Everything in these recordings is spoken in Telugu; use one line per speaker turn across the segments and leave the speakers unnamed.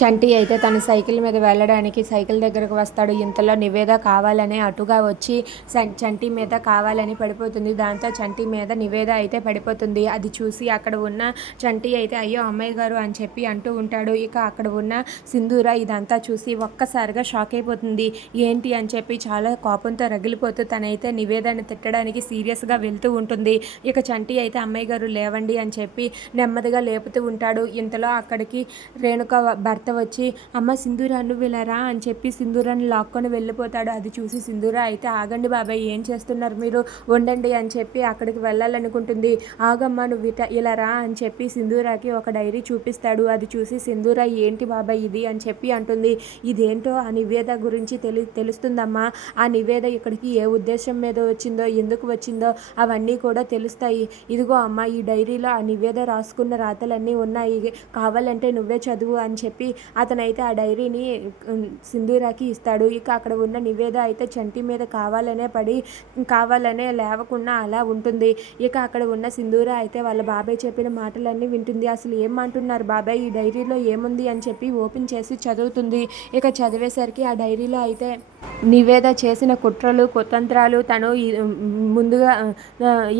చంటి అయితే తన సైకిల్ మీద వెళ్ళడానికి సైకిల్ దగ్గరకు వస్తాడు. ఇంతలో నివేద కావాలని అటుగా వచ్చి చంటి మీద కావాలని పడిపోతుంది. దాంతో చంటి మీద నివేద అయితే పడిపోతుంది. అది చూసి అక్కడ ఉన్న చంటి అయితే అయ్యో అమ్మాయి గారు అని చెప్పి అంటూ ఉంటాడు. ఇక అక్కడ ఉన్న సింధూర ఇదంతా చూసి ఒక్కసారిగా షాక్ అయిపోతుంది. ఏంటి? అని చెప్పి చాలా కోపంతో రగిలిపోతూ తనైతే నివేదాన్ని తిట్టడానికి సీరియస్గా వెళ్తూ ఉంటుంది. ఇక చంటి అయితే అమ్మాయి గారు లేవండి అని చెప్పి నెమ్మదిగా లేపుతూ ఉంటాడు. ఇంతలో అక్కడికి రేణుక భర్త వచ్చి అమ్మ సింధూరా నువ్వు ఇలా రా అని చెప్పి సింధూరాన్ని లాక్కొని వెళ్ళిపోతాడు. అది చూసి సింధూర అయితే ఆగండి బాబాయ్ ఏం చేస్తున్నారు మీరు? ఉండండి అని చెప్పి అక్కడికి వెళ్ళాలనుకుంటుంది. ఆగమ్మ నువ్వు ఇట ఇలా రా అని చెప్పి సింధూరాకి ఒక డైరీ చూపిస్తాడు. అది చూసి సింధూర ఏంటి బాబాయ్ ఇది? అని చెప్పి అంటుంది. ఇదేంటో ఆ నివేద గురించి తెలి తెలుస్తుందమ్మా. ఆ నివేద ఇక్కడికి ఏ ఉద్దేశం మీద వచ్చిందో ఎందుకు వచ్చిందో అవన్నీ కూడా తెలుస్తాయి. ఇదిగో అమ్మ ఈ డైరీలో ఆ నివేద రాసుకున్న రాతలన్నీ ఉన్నాయి. కావాలంటే నువ్వే చదువు అని చెప్పి అతనైతే ఆ డైరీని సింధూరాకి ఇస్తాడు. ఇక అక్కడ ఉన్న నివేద అయితే చంటి మీద కావాలనే పడి కావాలనే లేవకుండా అలా ఉంటుంది. ఇక అక్కడ ఉన్న సింధూర అయితే వాళ్ళ బాబాయ్ చెప్పిన మాటలన్నీ వింటుంది. అసలు ఏమంటున్నారు బాబాయ్? ఈ డైరీలో ఏముంది అని చెప్పి ఓపెన్ చేసి చదువుతుంది. ఇక చదివేసరికి ఆ డైరీలో అయితే నివేద చేసిన కుట్రలు కుతంత్రాలు తను ముందుగా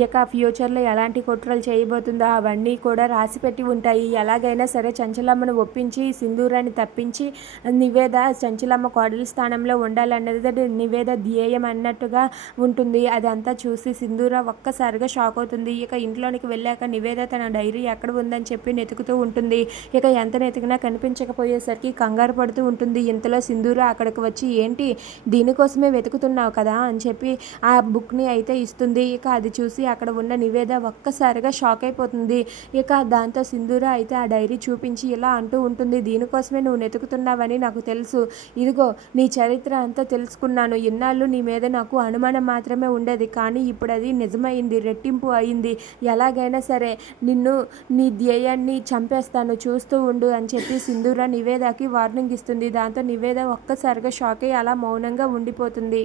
ఇక ఫ్యూచర్లో ఎలాంటి కుట్రలు చేయబోతుందో అవన్నీ కూడా రాసిపెట్టి ఉంటాయి. ఎలాగైనా సరే చంచలమ్మను ఒప్పించి సింధూరాన్ని తప్పించి నివేద చంచలమ్మ కోడలి స్థానంలో ఉండాలన్నది నివేద ధ్యేయం అన్నట్టుగా ఉంటుంది. అదంతా చూసి సింధూర ఒక్కసారిగా షాక్ అవుతుంది. ఇక ఇంట్లోనికి వెళ్ళాక నివేద తన డైరీ ఎక్కడ ఉందని చెప్పి వెతుకుతూ ఉంటుంది. ఇక ఎంత వెతికినా కనిపించకపోయేసరికి కంగారు పడుతూ ఉంటుంది. ఇంతలో సింధూర అక్కడికి వచ్చి ఏంటి దీనికోసమే వెతుకుతున్నావు కదా? అని చెప్పి ఆ బుక్ని అయితే ఇస్తుంది. ఇక అది చూసి అక్కడ ఉన్న నివేద ఒక్కసారిగా షాక్ అయిపోతుంది. ఇక దాంతో సింధూర అయితే ఆ డైరీ చూపించి ఇలా అంటూ ఉంటుంది. కోసమే నువ్వు వెతుకుతున్నావని నాకు తెలుసు. ఇదిగో నీ చరిత్ర అంతా తెలుసుకున్నాను. ఇన్నాళ్ళు నీ మీద నాకు అనుమానం మాత్రమే ఉండేది. కానీ ఇప్పుడు అది నిజమైంది రెట్టింపు అయింది. ఎలాగైనా సరే నిన్ను నీ ధ్యేయాన్ని చంపేస్తాను. చూస్తూ ఉండు అని చెప్పి సింధూర నివేదకి వార్నింగ్ ఇస్తుంది. దాంతో నివేద ఒక్కసారిగా షాక్ అయ్యి అలా మౌనంగా ఉండిపోతుంది.